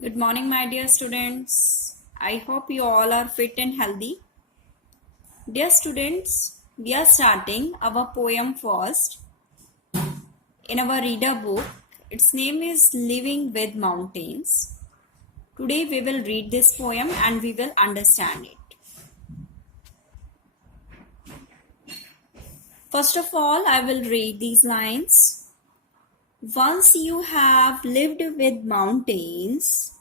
Good morning, my dear students. I hope you all are fit and healthy. Dear students, we are starting our poem first in our reader book. Its name is Living with Mountains. Today we will read this poem and we will understand it. First of all, I will read these lines. Once you have lived with mountains,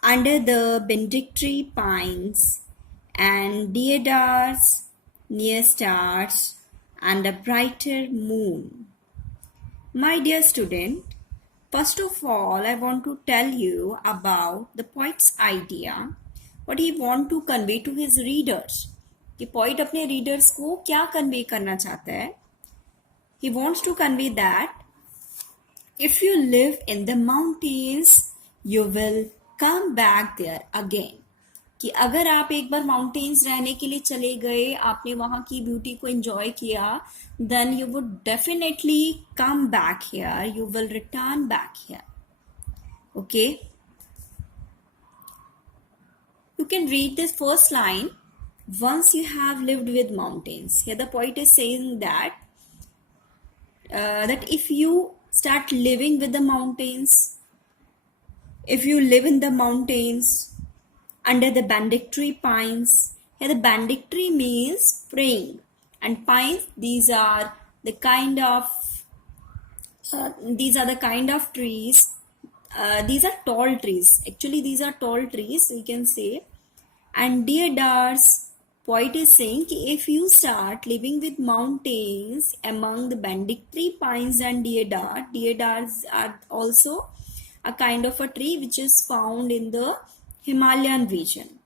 under the benedictory pines and deodars near stars and a brighter moon. My dear student, first of all, I want to tell you about the poet's idea, what he want to convey to his readers. कि poet अपने readers को क्या convey करना चाहता है? He wants to convey that if you live in the mountains, you will come back there again. कि अगर आप एक बार माउंटेन्स रहने के लिए चले गए, आपने वहां की ब्यूटी को एंजॉय किया, then you would definitely come back here. You will return back here. Okay? You can read this first line. Once you have lived with mountains. Here the poet is saying that if you start living with the mountains, if you live in the mountains under the benedictory pines, here the benedictory means praying, and pines, these are the kind of trees. These are tall trees. Actually, these are tall trees, we can say. And deodars, poet is saying कि if you start living with mountains among the benedictory pines and deodars are also a kind of a tree which is found in the Himalayan region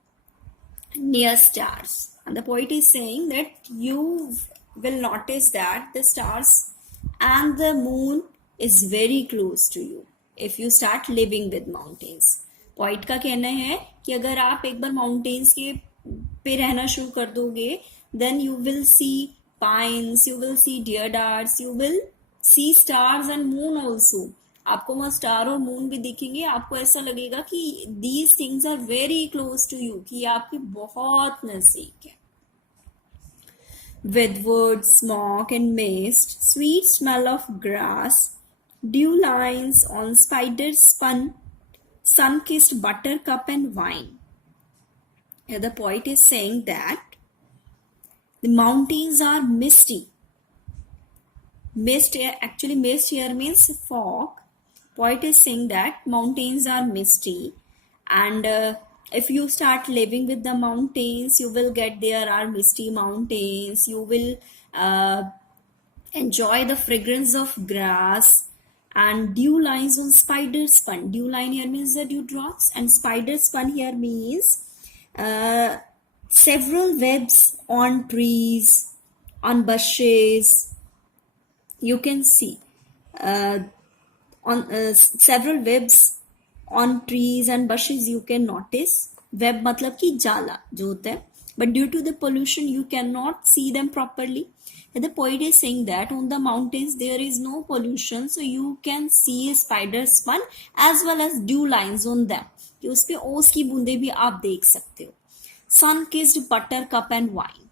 near stars. And the poet is saying that you will notice that the stars and the moon is very close to you if you start living with mountains. Point का कहना है कि अगर आप एक बार mountains के पे रहना शुरू कर दोगे, then you will see pines, you will see deodars, you will see stars and moon also. आपको वहां स्टार और मून भी दिखेंगे. आपको ऐसा लगेगा कि these things are very close to you, कि आपके बहुत नजदीक है. With wood, smoke and mist, sweet smell of grass, dew lines on spider spun, sun-kissed buttercup and wine. Here the poet is saying that the mountains are misty. Mist here means fog. Poet is saying that mountains are misty, and if you start living with the mountains, you will get there are misty mountains. You will enjoy the fragrance of grass and dew lines on spider spun. Dew line here means the dewdrops, and spider spun here means several webs on trees, on bushes. You can see on several webs on trees and bushes. You can notice web मतलब कि जाला जो होता है, but due to the pollution you cannot see them properly. And the poet is saying that on the mountains there is no pollution, so you can see spider spun as well as dew lines on them. कि उस पे ओस की बूंदे भी आप देख सकते हो. Sun-kissed buttercup and wine.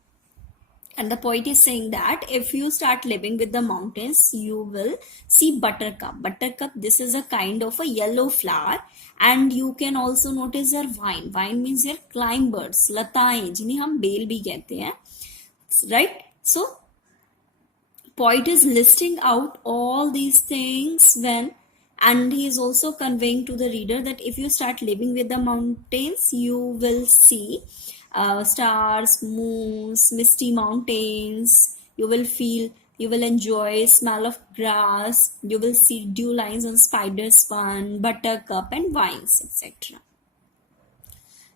And the poet is saying that if you start living with the mountains, you will see buttercup. Buttercup, this is a kind of a yellow flower. And you can also notice their vine. Vine means their climbers, लताएं, जिन्हें हम bell भी कहते हैं. Right? So, poet is listing out all these things and he is also conveying to the reader that if you start living with the mountains, you will see stars, moons, misty mountains. You will enjoy smell of grass. You will see dew lines on spider spun, buttercup and vines, etc.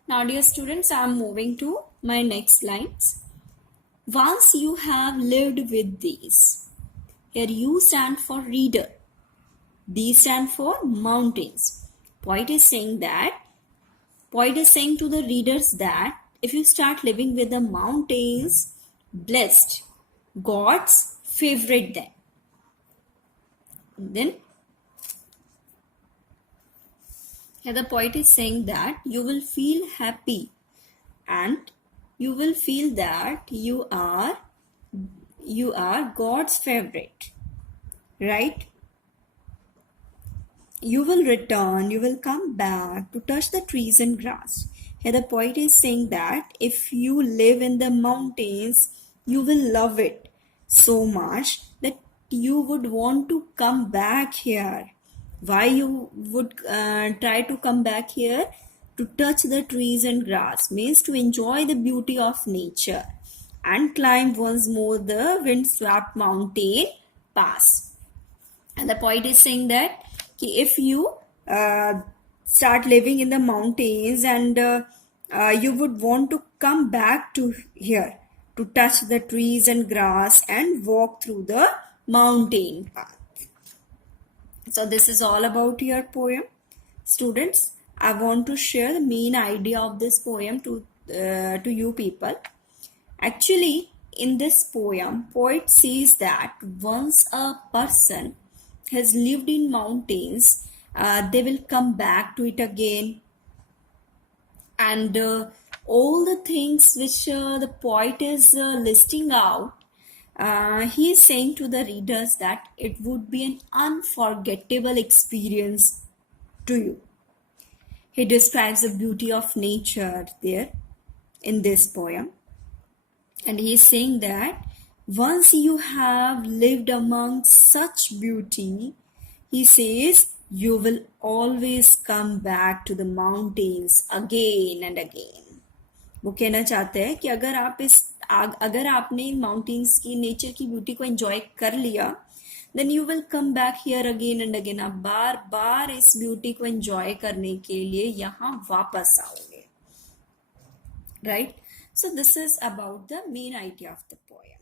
Now, dear students, I am moving to my next lines. Once you have lived with these. Here you stand for reader. These stand for mountains. Poet is saying to the readers that if you start living with the mountains, blessed, God's favorite them. Then Here the poet is saying that you will feel happy and you will feel that you are God's favorite, right? You will return, you will come back to touch the trees and grass. Here, the poet is saying that if you live in the mountains, you will love it so much that you would want to come back here. Why you would try to come back here? To touch the trees and grass means to enjoy the beauty of nature and climb once more the wind-swept mountain pass. And the poet is saying that if you uh, start living in the mountains and you would want to come back to here to touch the trees and grass and walk through the mountain path. So this is all about your poem. Students, I want to share the main idea of this poem to you people. Actually, in this poem, poet says that once a person has lived in mountains, they will come back to it again. And all the things which the poet is listing out, he is saying to the readers that it would be an unforgettable experience to you. He describes the beauty of nature there in this poem. And he is saying that once you have lived among such beauty, he says, you will always come back to the mountains again and again. वो कहना चाहते हैं कि अगर आपने इन mountains की nature की ब्यूटी को एंजॉय कर लिया, then you will come back here again and again. आप बार बार इस ब्यूटी को एंजॉय करने के लिए यहाँ वापस आओगे, right? So this is about the main idea of the poem.